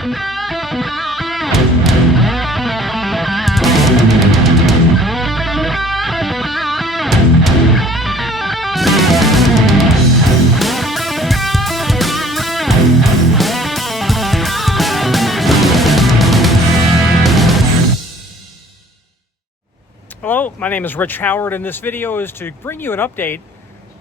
Hello, my name is Rich Howard, and this video is to bring you an update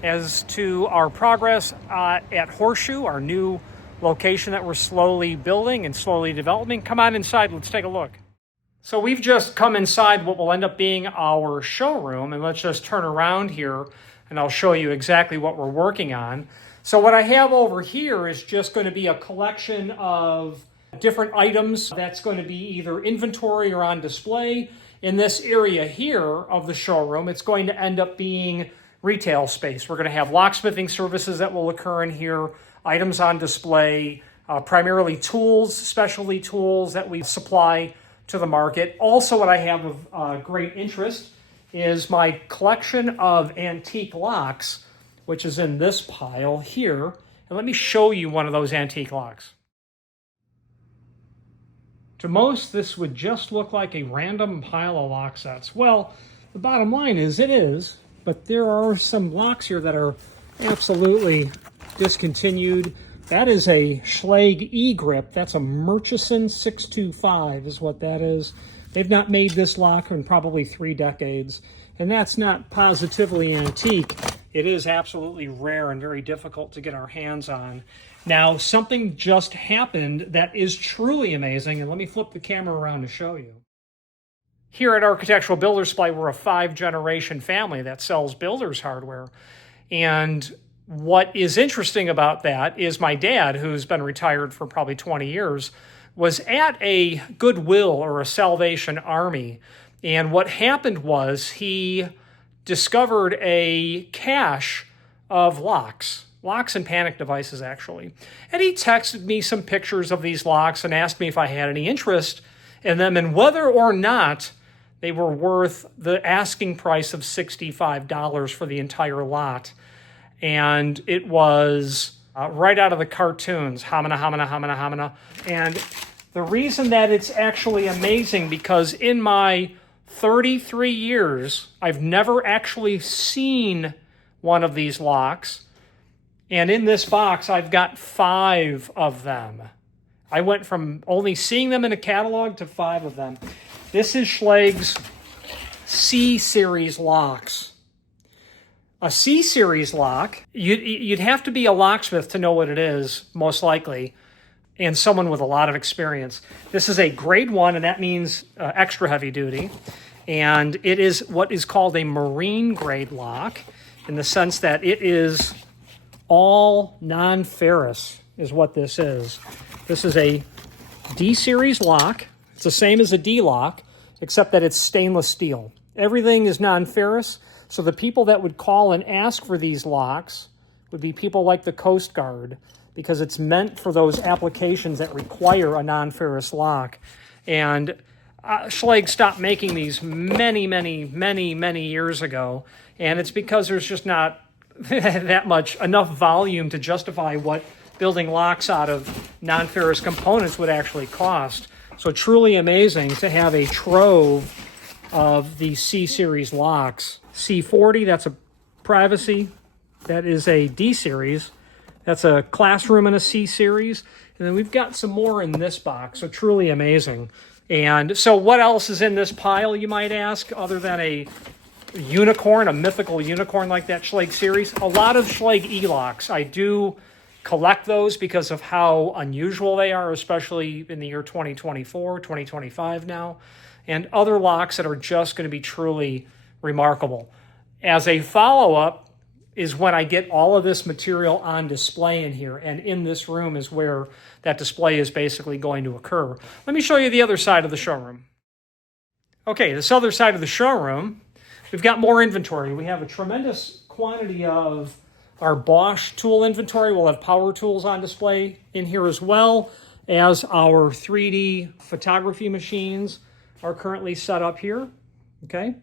as to our progress at Horseshoe, our new location that we're slowly building and slowly developing. Come on inside, let's take a look. So we've just come inside what will end up being our showroom, and let's just turn around here and I'll show you exactly what we're working on. So what I have over here is just going to be a collection of different items that's going to be either inventory or on display. In this area here of the showroom, it's going to end up being retail space. We're going to have locksmithing services that will occur in here, items on display, primarily tools, specialty tools that we supply to the market. Also, what I have of great interest is my collection of antique locks, which is in this pile here. And let me show you one of those antique locks. To most, this would just look like a random pile of lock sets. Well, the bottom line is it is, but there are some locks here that are absolutely discontinued. That is a Schlage E-grip. That's a Murchison 625 is what that is. They've not made this lock in probably 3 decades, and that's not positively antique. It is absolutely rare and very difficult to get our hands on. Now, something just happened that is truly amazing, and let me flip the camera around to show you. Here at Architectural Builders Supply, we're a 5-generation family that sells builders hardware. And what is interesting about that is my dad, who's been retired for probably 20 years, was at a Goodwill or a Salvation Army. And what happened was he discovered a cache of locks and panic devices, actually. And he texted me some pictures of these locks and asked me if I had any interest in them and whether or not they were worth the asking price of $65 for the entire lot. And it was right out of the cartoons, hamana, hamana, hamana, hamana. And the reason that it's actually amazing, because in my 33 years, I've never actually seen one of these locks. And in this box, I've got 5 of them. I went from only seeing them in a catalog to 5 of them. This is Schlage's C-Series locks. A C-Series lock, you'd have to be a locksmith to know what it is, most likely, and someone with a lot of experience. This is a grade 1, and that means extra heavy duty. And it is what is called a marine grade lock, in the sense that it is all non-ferrous is what this is. This is a D-Series lock. It's the same as a D lock, except that it's stainless steel. Everything is non-ferrous, so the people that would call and ask for these locks would be people like the Coast Guard, because it's meant for those applications that require a non-ferrous lock. And Schlage stopped making these many years ago, and it's because there's just not that much enough volume to justify what building locks out of non-ferrous components would actually cost. So truly amazing to have a trove of the C-Series locks. C40, that's a privacy. That is a D-Series. That's a classroom in a C-Series. And then we've got some more in this box, so truly amazing. And so what else is in this pile, you might ask, other than a unicorn, a mythical unicorn like that Schlage series? A lot of Schlage E-locks. I do collect those because of how unusual they are, especially in the year 2024, 2025 now, and other locks that are just going to be truly remarkable. As a follow-up is when I get all of this material on display in here, and in this room is where that display is basically going to occur. Let me show you the other side of the showroom. Okay, this other side of the showroom, we've got more inventory. We have a tremendous quantity of our Bosch tool inventory. We'll have power tools on display in here, as well as our 3D photography machines are currently set up here, okay?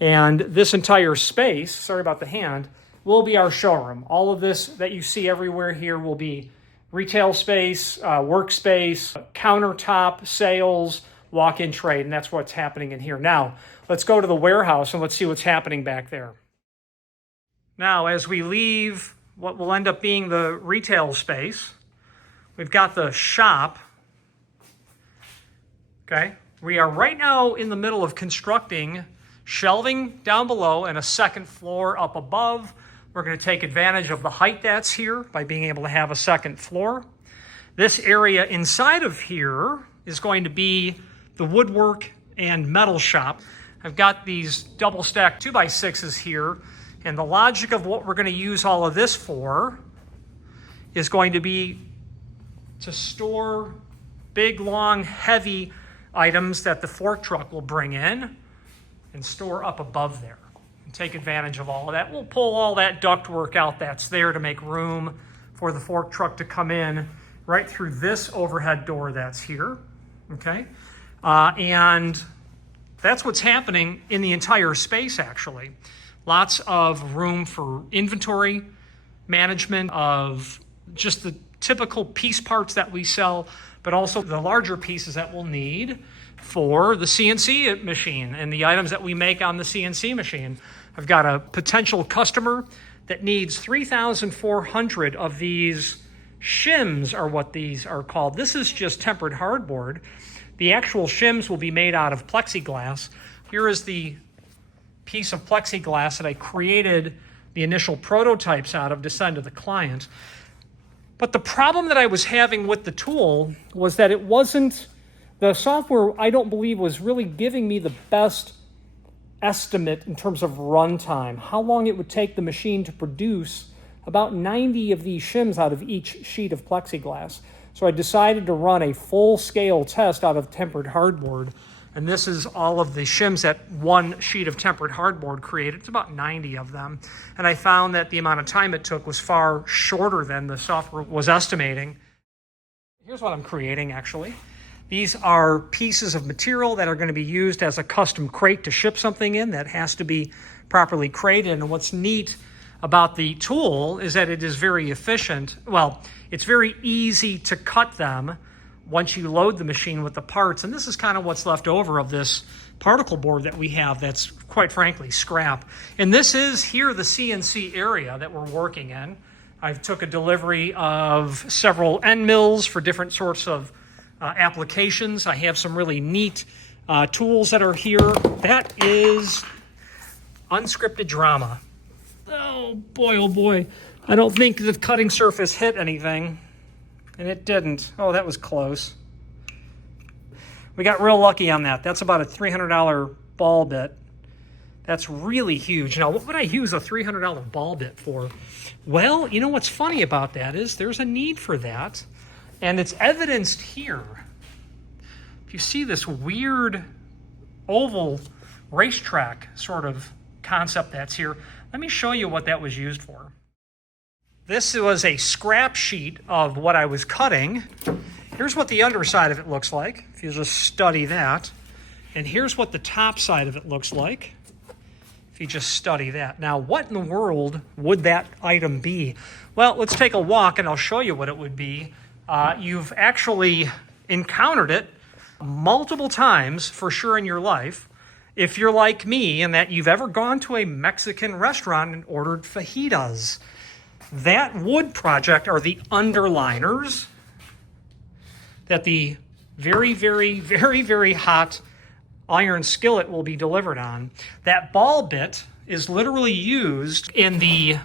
And this entire space, sorry about the hand, will be our showroom. All of this that you see everywhere here will be retail space, workspace, countertop, sales, walk-in trade, and that's what's happening in here. Now, let's go to the warehouse and let's see what's happening back there. Now, as we leave what will end up being the retail space, we've got the shop. Okay, we are right now in the middle of constructing shelving down below and a second floor up above. We're going to take advantage of the height that's here by being able to have a second floor. This area inside of here is going to be the woodwork and metal shop. I've got these double stacked 2x6s here, and the logic of what we're going to use all of this for is going to be to store big, long, heavy items that the fork truck will bring in and store up above there and take advantage of all of that. We'll pull all that ductwork out that's there to make room for the fork truck to come in right through this overhead door that's here, okay? And that's what's happening in the entire space, actually. Lots of room for inventory management of just the typical piece parts that we sell, but also the larger pieces that we'll need for the CNC machine and the items that we make on the CNC machine. I've got a potential customer that needs 3,400 of these shims, are what these are called. This is just tempered hardboard. The actual shims will be made out of plexiglass. Here is the piece of plexiglass that I created the initial prototypes out of to send to the client. But the problem that I was having with the tool was that it wasn't, the software I don't believe was really giving me the best estimate in terms of runtime, how long it would take the machine to produce about 90 of these shims out of each sheet of plexiglass. So I decided to run a full-scale test out of tempered hardboard. And this is all of the shims that one sheet of tempered hardboard created. It's about 90 of them. And I found that the amount of time it took was far shorter than the software was estimating. Here's what I'm creating, actually. These are pieces of material that are going to be used as a custom crate to ship something in that has to be properly crated. And what's neat about the tool is that it is very efficient. Well, it's very easy to cut them once you load the machine with the parts. And this is kind of what's left over of this particle board that we have that's, quite frankly, scrap. And this is here the CNC area that we're working in. I took a delivery of several end mills for different sorts of applications. I have some really neat tools that are here. That is unscripted drama. Oh boy. I don't think the cutting surface hit anything. And it didn't. Oh, that was close. We got real lucky on that. That's about a $300 ball bit. That's really huge. Now, what would I use a $300 ball bit for? Well, you know what's funny about that is there's a need for that. And it's evidenced here. If you see this weird oval racetrack sort of concept that's here, let me show you what that was used for. This was a scrap sheet of what I was cutting. Here's what the underside of it looks like, if you just study that. And here's what the top side of it looks like, if you just study that. Now, what in the world would that item be? Well, let's take a walk and I'll show you what it would be. You've actually encountered it multiple times for sure in your life. If you're like me and that you've ever gone to a Mexican restaurant and ordered fajitas, that wood project are the underliners that the very hot iron skillet will be delivered on. That ball bit is literally used in the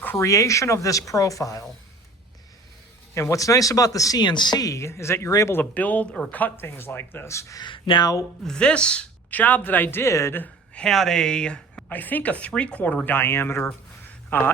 creation of this profile. And what's nice about the CNC is that you're able to build or cut things like this. Now, this job that I did had I think a 3/4 diameter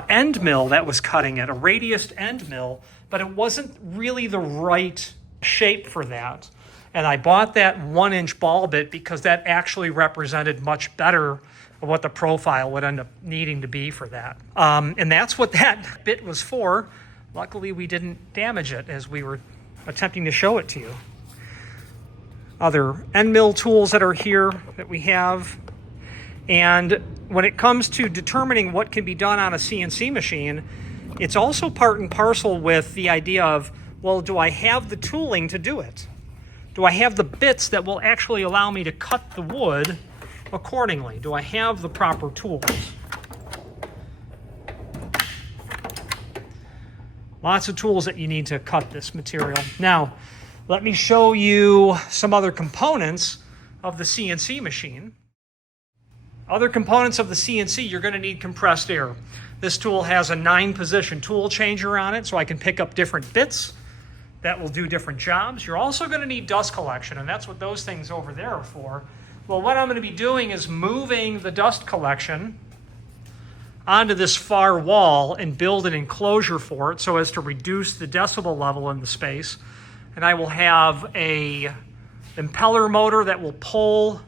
end mill that was cutting it, a radiused end mill, but it wasn't really the right shape for that. And I bought that 1-inch ball bit because that actually represented much better of what the profile would end up needing to be for that. And that's what that bit was for. Luckily, we didn't damage it as we were attempting to show it to you. Other end mill tools that are here that we have. And when it comes to determining what can be done on a CNC machine, it's also part and parcel with the idea of, well, do I have the tooling to do it? Do I have the bits that will actually allow me to cut the wood accordingly? Do I have the proper tools? Lots of tools that you need to cut this material. Now, let me show you some other components of the CNC machine. Other components of the CNC, you're going to need compressed air. This tool has a 9-position tool changer on it, so I can pick up different bits that will do different jobs. You're also going to need dust collection, and that's what those things over there are for. Well, what I'm going to be doing is moving the dust collection onto this far wall and build an enclosure for it so as to reduce the decibel level in the space. And I will have a impeller motor that will pull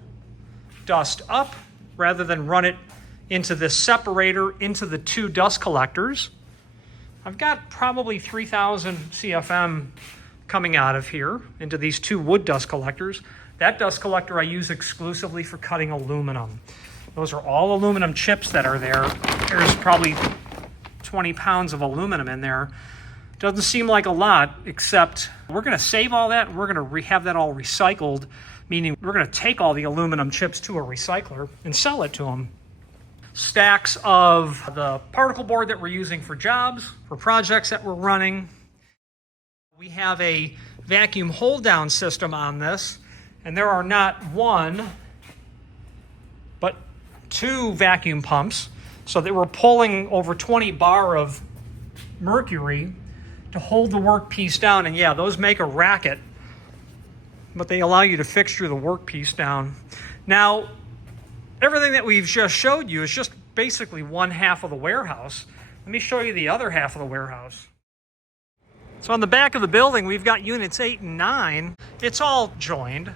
dust up rather than run it into this separator into the 2 dust collectors. I've got probably 3,000 CFM coming out of here into these 2 wood dust collectors. That dust collector I use exclusively for cutting aluminum. Those are all aluminum chips that are there. There's probably 20 pounds of aluminum in there. Doesn't seem like a lot, except we're going to save all that and we're going to have that all recycled, meaning we're going to take all the aluminum chips to a recycler and sell it to them. Stacks of the particle board that we're using for jobs, for projects that we're running. We have a vacuum hold down system on this, and there are not 1, but 2 vacuum pumps, so that we're pulling over 20 bar of mercury to hold the workpiece down. And yeah, those make a racket, but they allow you to fixture the workpiece down. Now, everything that we've just showed you is just basically 1/2 of the warehouse. Let me show you the other half of the warehouse. So on the back of the building, we've got units 8 and 9. It's all joined.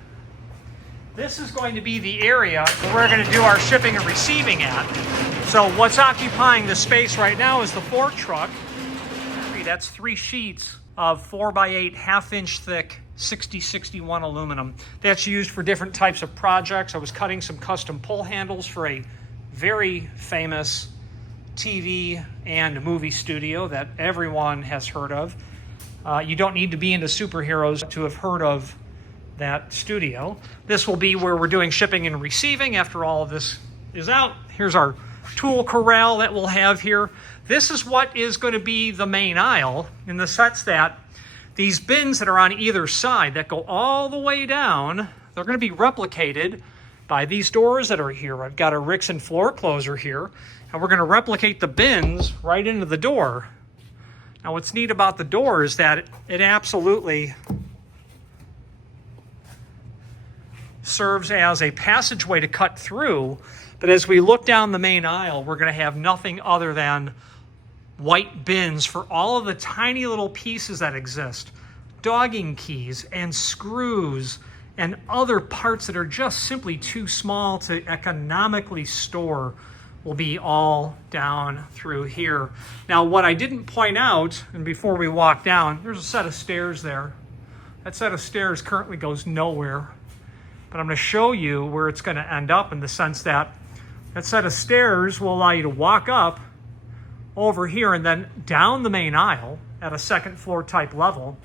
This is going to be the area where we're going to do our shipping and receiving at. So what's occupying the space right now is the fork truck. That's 3 sheets of 4x8 1/2-inch thick 6061 aluminum. That's used for different types of projects. I was cutting some custom pull handles for a very famous TV and movie studio that everyone has heard of. You don't need to be into superheroes to have heard of that studio. This will be where we're doing shipping and receiving after all of this is out. Here's our tool corral that we'll have here. This is what is going to be the main aisle, in the sense that these bins that are on either side that go all the way down, they're going to be replicated by these doors that are here. I've got a Rixson floor closer here, and we're going to replicate the bins right into the door. Now, what's neat about the door is that it absolutely serves as a passageway to cut through, but as we look down the main aisle, we're going to have nothing other than white bins for all of the tiny little pieces that exist. Dogging keys and screws and other parts that are just simply too small to economically store will be all down through here. Now, what I didn't point out, and before we walk down, there's a set of stairs there. That set of stairs currently goes nowhere, but I'm going to show you where it's going to end up, in the sense that that set of stairs will allow you to walk up over here and then down the main aisle at a second floor type level.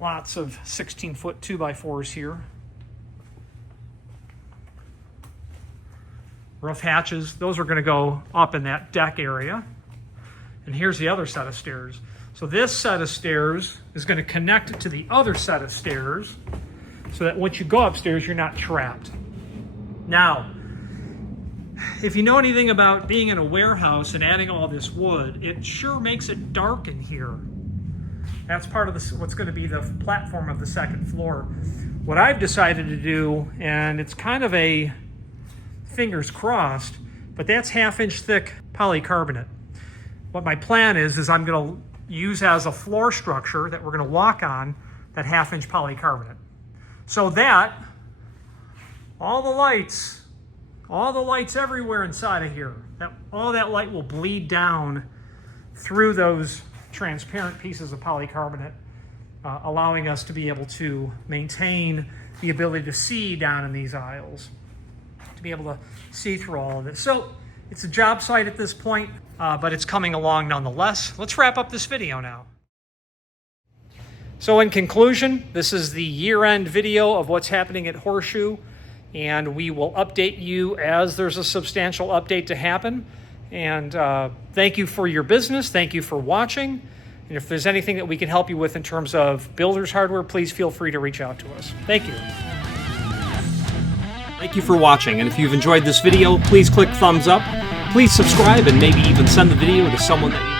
Lots of 16-foot 2x4s here. Roof hatches, those are going to go up in that deck area. And here's the other set of stairs. So this set of stairs is going to connect to the other set of stairs, so that once you go upstairs, you're not trapped. Now, if you know anything about being in a warehouse and adding all this wood, it sure makes it dark in here. That's part of what's going to be the platform of the second floor. What I've decided to do, and it's kind of a fingers crossed, but that's 1/2-inch thick polycarbonate. What my plan is I'm going to use as a floor structure that we're going to walk on that 1/2-inch polycarbonate. So that all the lights everywhere inside of here, all that light will bleed down through those transparent pieces of polycarbonate, allowing us to be able to maintain the ability to see down in these aisles, to be able to see through all of it. So It's a job site at this point, but it's coming along nonetheless. Let's wrap up this video now. So in conclusion, this is the year-end video of what's happening at Horseshoe, and we will update you as there's a substantial update to happen. And thank you for your business. Thank you for watching. And if there's anything that we can help you with in terms of builder's hardware, please feel free to reach out to us. Thank you. Thank you for watching, and if you've enjoyed this video, please click thumbs up. Please subscribe and maybe even send the video to someone that you